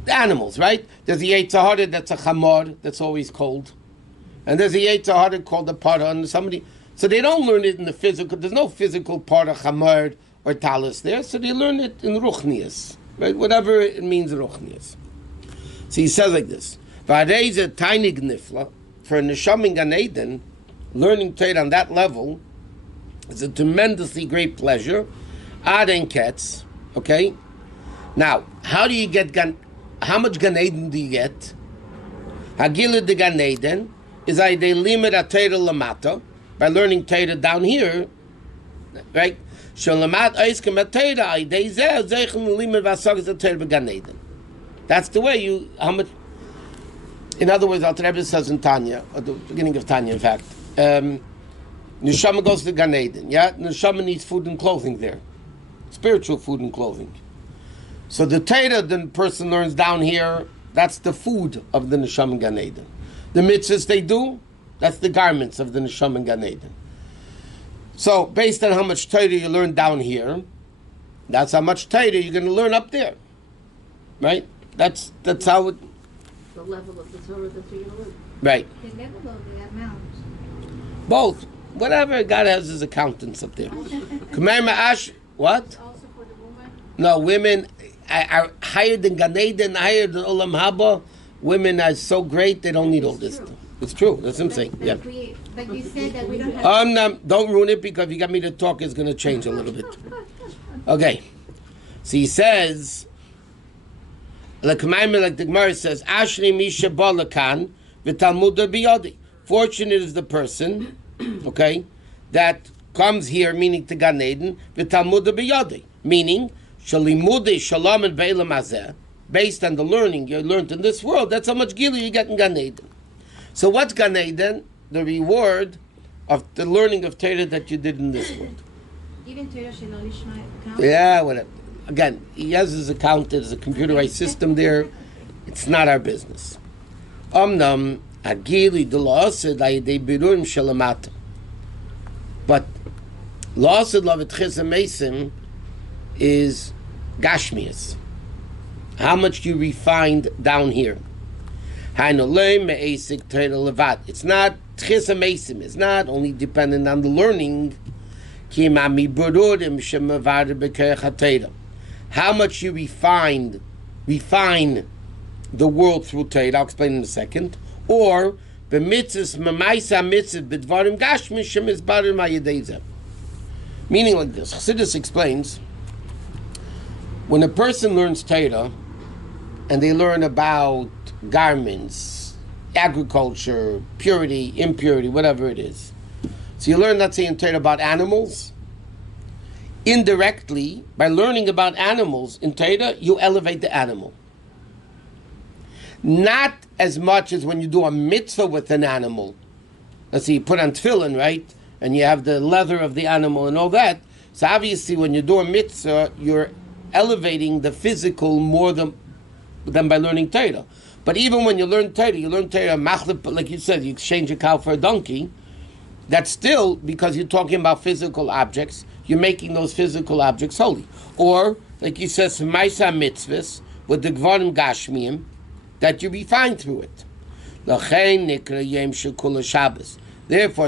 The animals, right? There's the Yitzhahara that's a chamor that's always cold. And there's a Yitzhahara called the para, and somebody. So they don't learn it in the physical. There's no physical part of chamar or talis there. So they learn it in ruchnias, right? Whatever it means, ruchnias. So he says like this: "V'arei a tainig nifla for a neshama in Gan Eden, learning Torah on that level It's a tremendously great pleasure. Ad and Ketz. Okay? Now, how do you get how much Gan Eden do you get? Hagila de Gan Eden is they limit a Torah lamata by learning Torah down here, right? Shalamat Eiskem a Torah they zeichen limit vasagas the Torah Gan Eden. That's the way you how much. In other words, Rebbe says in Tanya, at the beginning of Tanya, in fact, Neshama goes to Gan Eden. Yeah, Neshama needs food and clothing there, spiritual food and clothing. So the Torah the person learns down here, that's the food of the Neshama in Gan Eden. The mitzvahs they do, that's the garments of the Neshama in Gan Eden. So based on how much Torah you learn down here, that's how much Torah you're going to learn up there, right? That's how it. The level of the Torah that you're going to learn. Right. The level of the amount. Both. Whatever God has his accountants up there. What? Also for the woman? No, women are higher than Gan Eden, higher than Olam Haba. Women are so great, they don't need all this stuff. It's true. That's what I'm saying. Yeah. But you said that we don't have... Don't ruin it, because if you got me to talk, it's going to change a little bit. Okay. So he says, like the Gemara says, Ashri Misha Balakan v'Talmud biyadi. Fortunate is the person, okay, that comes here, meaning to Gan Eden, v'Talmud biyadi, meaning Shalimudei Shalom and Ve'elam Hazeh, based on the learning you learned in this world. That's how much gilu you get in Gan Eden. So what's Gan Eden? The reward of the learning of Torah that you did in this world. Even Torah Shalom Lishma count? Yeah, whatever. Again, he has his account. There's a computerized system there. It's not our business. Omnam agili de la'ased ayidei birurim shalamata. But la'ased lavet chesem mesim is gashmias. How much you refined down here. It's not chesem mesim. It's not only dependent on the learning. How much you refine the world through Torah, I'll explain in a second. Or meaning like this. Chassidus explains, when a person learns Torah and they learn about garments, agriculture, purity, impurity, whatever it is. So you learn, let's say, in Torah about animals. Indirectly, by learning about animals in Torah, you elevate the animal. Not as much as when you do a mitzvah with an animal. Let's say you put on tefillin, right? And you have the leather of the animal and all that. So obviously when you do a mitzvah, you're elevating the physical more than by learning Torah. But even when you learn Torah, machlip, like you said, you exchange a cow for a donkey. That's still because you're talking about physical objects. You're making those physical objects holy. Or, like you said, Maisa mitzvahs with the Gvarim Gashmiim, that you refine through it. Therefore,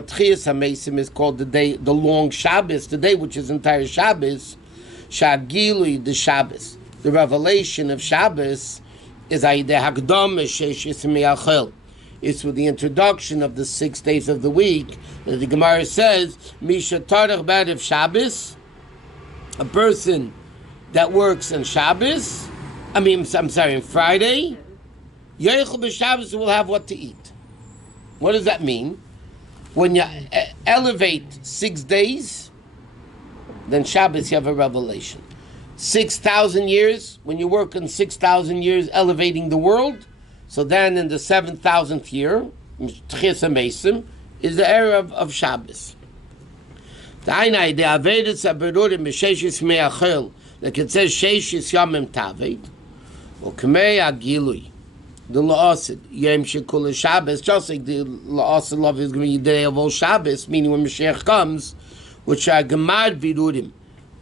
Tchias HaMesim is called the day, the long Shabbos, the day which is entire Shabbos. Shagilui, the Shabbos. The revelation of Shabbos is it's with the introduction of the 6 days of the week. The Gemara says, Misha Tarach B'Erev Shabbos, a person that works on Shabbos, on Friday, Yochel B'Shabbos will have what to eat. What does that mean? When you elevate 6 days, then Shabbos you have a revelation. 6,000 years, when you work on 6,000 years elevating the world, so then in the 7,000th year, Tchias HaMesim, is the era of Shabbos. Like it says, Sheishis Yomim Tavet, or Kamei Agilui, the La'asid, Yom Shekul Shabbos, just like the La'asid love is going to be the day of all Shabbos, meaning when Mashiach comes, which are Gemar Virurim,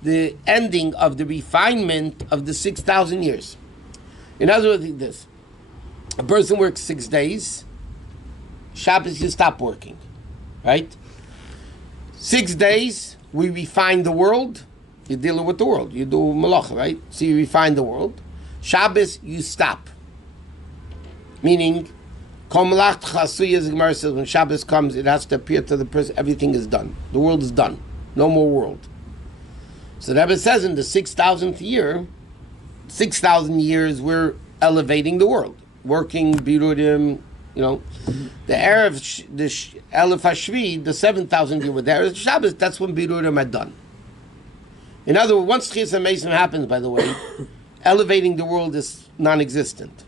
the ending of the refinement of the 6,000 years. In other words, this. A person works 6 days, Shabbos you stop working, right? 6 days, we refine the world, you're dealing with the world, you do malacha, right? So you refine the world. Shabbos, you stop. Meaning, Kol Malach Chasuy, as the Gemara says, when Shabbos comes, it has to appear to the person, everything is done. The world is done. No more world. So the Rebbe says in the 6,000th year, 6,000 years, we're elevating the world, working birudim, the Erev, the Elef HaShvi, the 7,000 year with the Erev Shabbos, that's when birudim are done. In other words, once Schneerson Mason happens, by the way, elevating the world is non-existent.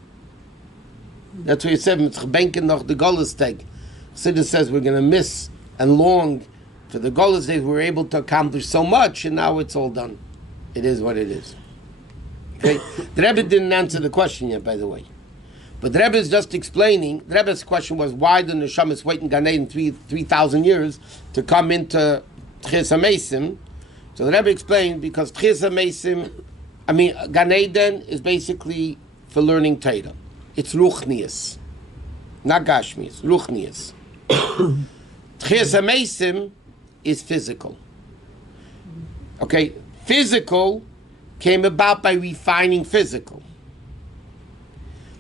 That's what he said, the Kabbalistic. Chassidus says we're going to miss and long for the Golus days. We were able to accomplish so much, and now it's all done. It is what it is. Okay? The Rebbe didn't answer the question yet, by the way. But the Rebbe is just explaining. The Rebbe's question was, why the Neshama is waiting Gan Eden 3,000 years to come into Tchias HaMeisim? So the Rebbe explained, because Tchias HaMeisim, Gan Eden is basically for learning Torah. It's Ruchnius. Not Gashmius, Ruchnius. Tchias HaMeisim is physical. Okay? Physical came about by refining physical.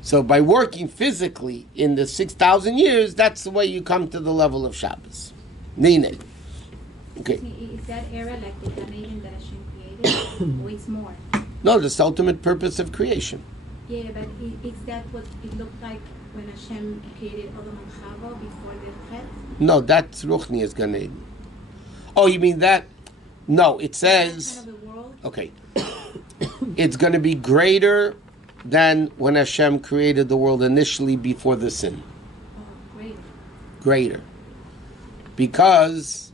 So by working physically in the 6,000 years, that's the way you come to the level of Shabbos. Nine. Okay. Is that era like the Gan Eden that Hashem created, or it's more? No, that's the ultimate purpose of creation. Yeah, but is that what it looked like when Hashem created Adam and Chava before the Chet? No, that's Ruchnius Gan Eden. Oh, you mean that? No, it says... Kind of the world? Okay. It's going to be greater than when Hashem created the world initially before the sin. Oh, greater. Greater. Because,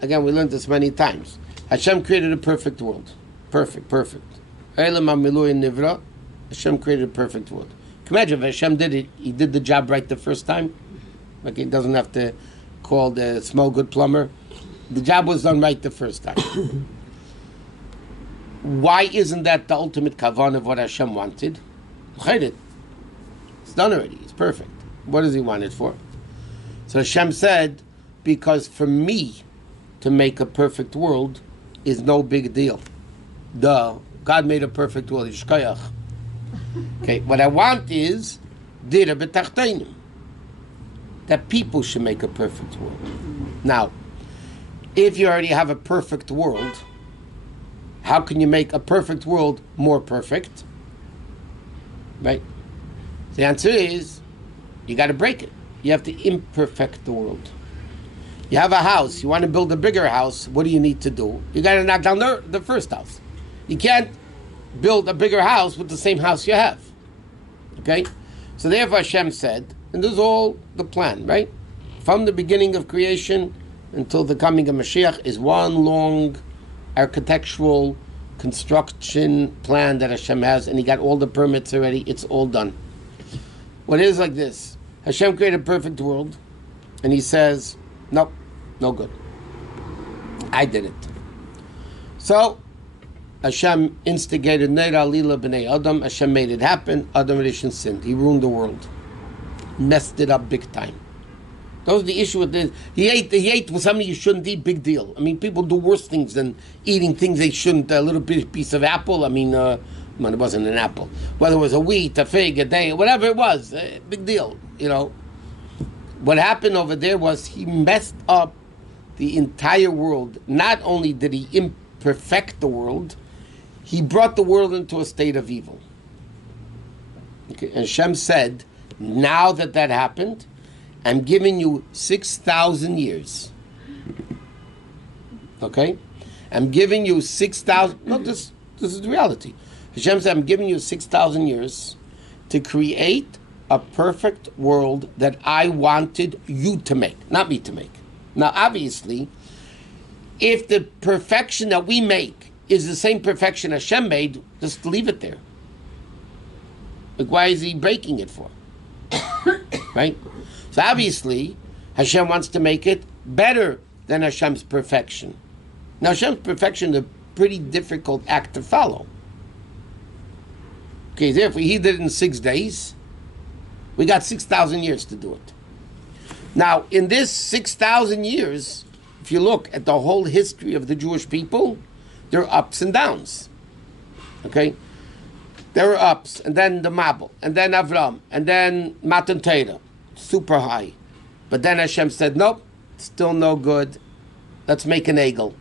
again, we learned this many times. Hashem created a perfect world. Perfect. Hashem created a perfect world. Can you imagine if Hashem did it, he did the job right the first time? Like he doesn't have to call the smell good plumber. The job was done right the first time. Why isn't that the ultimate kavan of what Hashem wanted? It's done already. It's perfect. What does he want it for? So Hashem said, because for me to make a perfect world is no big deal. Duh. God made a perfect world. Okay, what I want is dira b'tachteinim. That people should make a perfect world. Now, if you already have a perfect world, how can you make a perfect world more perfect? Right? The answer is, you got to break it. You have to imperfect the world. You have a house. You want to build a bigger house. What do you need to do? You got to knock down the first house. You can't build a bigger house with the same house you have. Okay? So therefore Hashem said, and this is all the plan, right? From the beginning of creation until the coming of Mashiach is one long architectural construction plan that Hashem has, and he got all the permits already. It's all done. What is like this? Hashem created a perfect world, and he says, nope, no good. I did it. So Hashem instigated Neira Lila B'nai Adam. Hashem made it happen. Adam Rishon sinned. He ruined the world. Messed it up big time. That was the issue with this. He ate with something you shouldn't eat, big deal. People do worse things than eating things they shouldn't. A little piece of apple. It wasn't an apple. Whether it was a wheat, a fig, a day, whatever it was, big deal. What happened over there was he messed up the entire world. Not only did he imperfect the world, he brought the world into a state of evil. Okay. And Hashem said, now that happened, I'm giving you 6,000 years. Okay? I'm giving you 6,000... No, this is the reality. Hashem said, I'm giving you 6,000 years to create a perfect world that I wanted you to make, not me to make. Now, obviously, if the perfection that we make is the same perfection Hashem made, just leave it there. Like, why is he breaking it for? Right? So obviously, Hashem wants to make it better than Hashem's perfection. Now, Hashem's perfection is a pretty difficult act to follow. Okay, therefore, he did it in 6 days. We got 6,000 years to do it. Now, in this 6,000 years, if you look at the whole history of the Jewish people, there are ups and downs. Okay? There are ups, and then the Mabel, and then Avram, and then Matan Torah. Super high. But then Hashem said, nope, still no good. let's make an egel.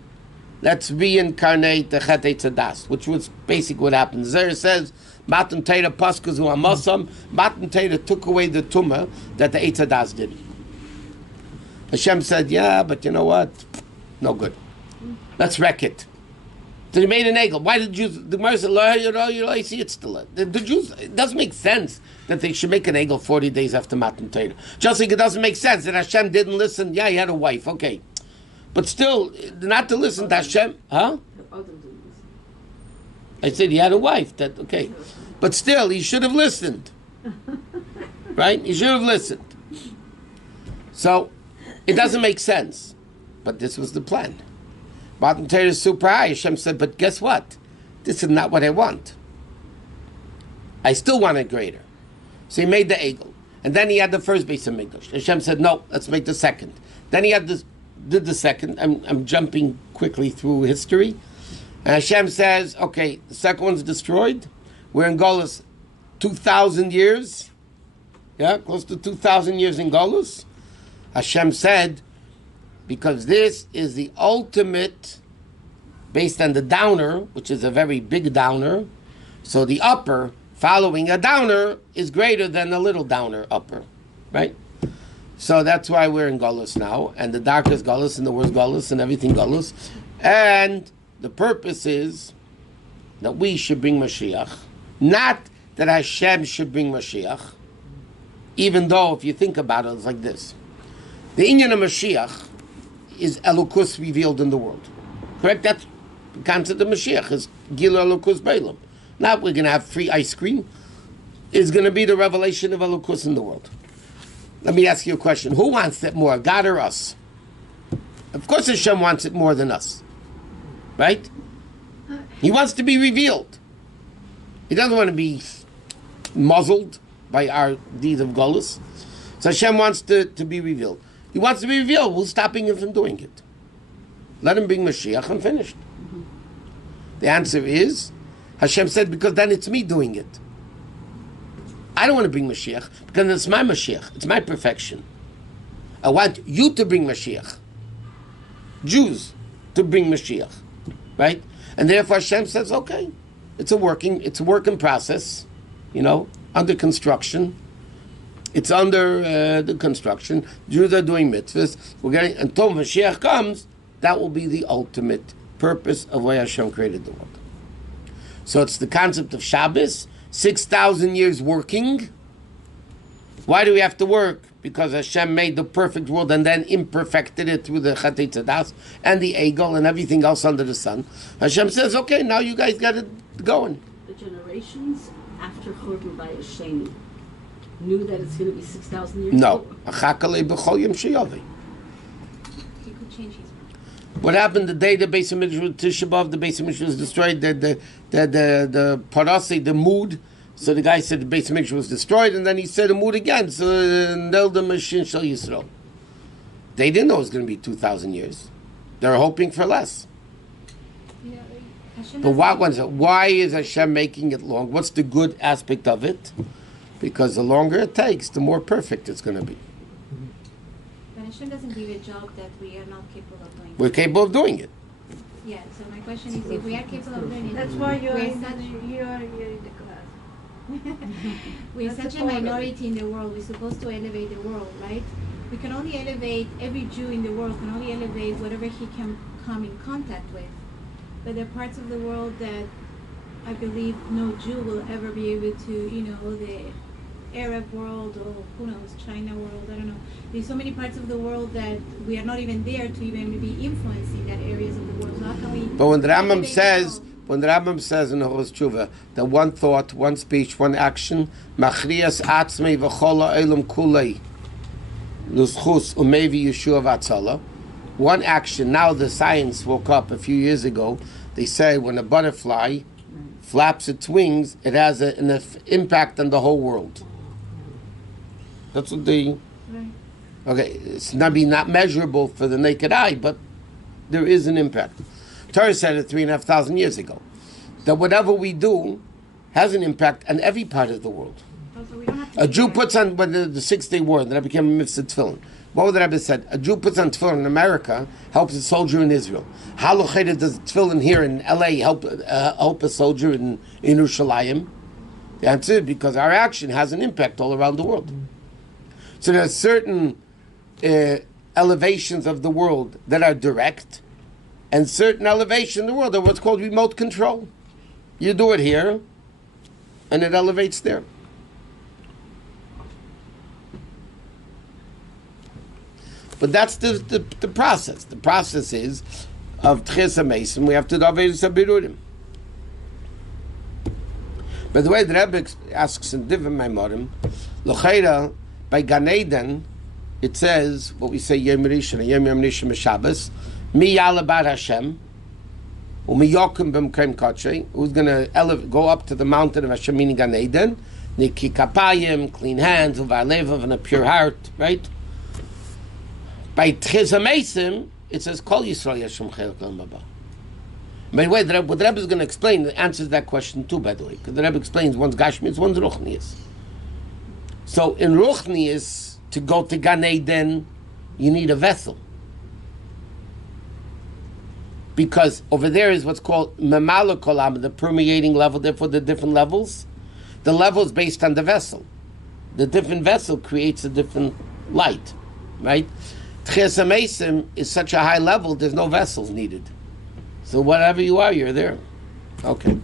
Let's reincarnate the Chet Eitzadas, which was basically what happened. Zer says, Matan Teira Paskazu Amasam, Matan Teira took away the tumah that the Eitzadas did. Hashem said, yeah, but you know what? No good. Let's wreck it. So they made an egel. Why did the Jews, the Gemara said, you see it's still, the Jews, it doesn't make sense that they should make an egel 40 days after Matan Teira. Just like it doesn't make sense that Hashem didn't listen. Yeah, he had a wife, okay. But still, not to listen to Hashem, huh? I said he had a wife, that, okay. But still, he should have listened. Right? He should have listened. So, it doesn't make sense. But this was the plan. Matan Teira is super high. Hashem said, but guess what? This is not what I want. I still want it greater. So he made the egel. And then he had the first base of Mikdash. Hashem said, no, let's make the second. Then he had did the second. I'm jumping quickly through history. And Hashem says, okay, the second one's destroyed. We're in Golus 2,000 years. Yeah, close to 2,000 years in Golus. Hashem said, because this is the ultimate, based on the downer, which is a very big downer, so the upper following a downer is greater than a little downer upper, right? So that's why we're in Golus now, and the darkest Golus and the worst Golus and everything Golus. And the purpose is that we should bring Mashiach, not that Hashem should bring Mashiach, even though if you think about it, it's like this. The inyan of Mashiach is Elokus revealed in the world. Correct? That's the concept of Mashiach, is Gila Elokus Beilam. Not we're going to have free ice cream. It's going to be the revelation of Elokus in the world. Let me ask you a question. Who wants it more, God or us? Of course Hashem wants it more than us. Right? He wants to be revealed. He doesn't want to be muzzled by our deeds of Golus. So Hashem wants to be revealed. He wants to be revealed. Who's stopping him from doing it? Let him bring Mashiach and finished. The answer is, Hashem said, because then it's me doing it. I don't want to bring Mashiach because it's my Mashiach. It's my perfection. I want you to bring Mashiach. Jews to bring Mashiach. Right? And therefore Hashem says, okay, it's a work in process, under construction. It's under the construction. Jews are doing mitzvahs. Until Mashiach comes, that will be the ultimate purpose of why Hashem created the world. So it's the concept of Shabbos, 6,000 years working. Why do we have to work? Because Hashem made the perfect world and then imperfected it through the Chet Eitzadas and the Egel and everything else under the sun. Hashem says, okay, now you guys got it going. The generations after Churban by Hashem knew that it's going to be 6,000 years No. ago? He could change his mind. What happened the day the Beis Hamikdash was Tisha B'Av, the Beis Hamikdash was destroyed, the parasi, the mood. So the guy said the Beis Hamikdash was destroyed, and then he said the mood again. So Nelda Mashin Shal Yisrael. They didn't know it was going to be 2,000 years. They were hoping for less. But why is Hashem making it long? What's the good aspect of it? Because the longer it takes, the more perfect it's going to be. But Hashem doesn't give a job that we are not capable of doing. We're capable of doing it. Yeah, so my question is, if we are capable of doing it, That's why you're we're in such, the class. we're That's such the a point. minority in the world. We're supposed to elevate the world, right? We can only elevate, every Jew in the world can only elevate whatever he can come in contact with. But there are parts of the world that I believe no Jew will ever be able to, the Arab world or who knows, China world, I don't know. There's so many parts of the world that we are not even there to even be influencing that areas of the world. So how can we? But when the Rambam elevate says, the world? in Horoz Tshuva, that one thought, one speech, one action, machrias atzmei v'chola elam kulei, luschus umevi Yeshua v'atzala. One action. Now the science woke up a few years ago. They say when a butterfly flaps its wings, it has an impact on the whole world. That's what they... Right. Okay, it's not measurable for the naked eye, but there is an impact. Torah said it 3,500 years ago, that whatever we do has an impact on every part of the world. Also, we don't have to A be Jew there. puts on the 6-day war, and that became a mitzvah tefillin. What would the Rebbe said? A Jew puts on tefillin in America, helps a soldier in Israel. How does tefillin here in LA help a soldier in Yerushalayim? The answer is because our action has an impact all around the world. So there are certain elevations of the world that are direct, and certain elevations in the world are what's called remote control. You do it here, and it elevates there. But that's the process. The process is of Tchis HaMesim, we have to do Aveirus HaBirurim. By the way, the Rebbe asks in different Maamarim, L'cheira, by Gan Eden, it says, what we say, Yom Rishon, Yom Rishon Shabbos, Mi Yala Bar Hashem, Umi Yokim B'Mkreim Kodshay, who's going to go up to the mountain of Hashem, meaning Gan Eden, Niki Kapayim, clean hands, Uvar Levav, and a pure heart, right? By Tchis HaMesim, it says, Kol Yisrael Yashem Chelek L'Am Baba. By the way, what the Rebbe is going to explain answers that question too, by the way, because the Rebbe explains one's Gashmius, one's Ruchnius. So in Ruchnius, to go to Gan Eden, you need a vessel. Because over there is what's called Memala Kolam, the permeating level, therefore the different levels. The level is based on the vessel. The different vessel creates a different light, right? Tchis HaMesim is such a high level, there's no vessels needed. So whatever you are, you're there. Okay.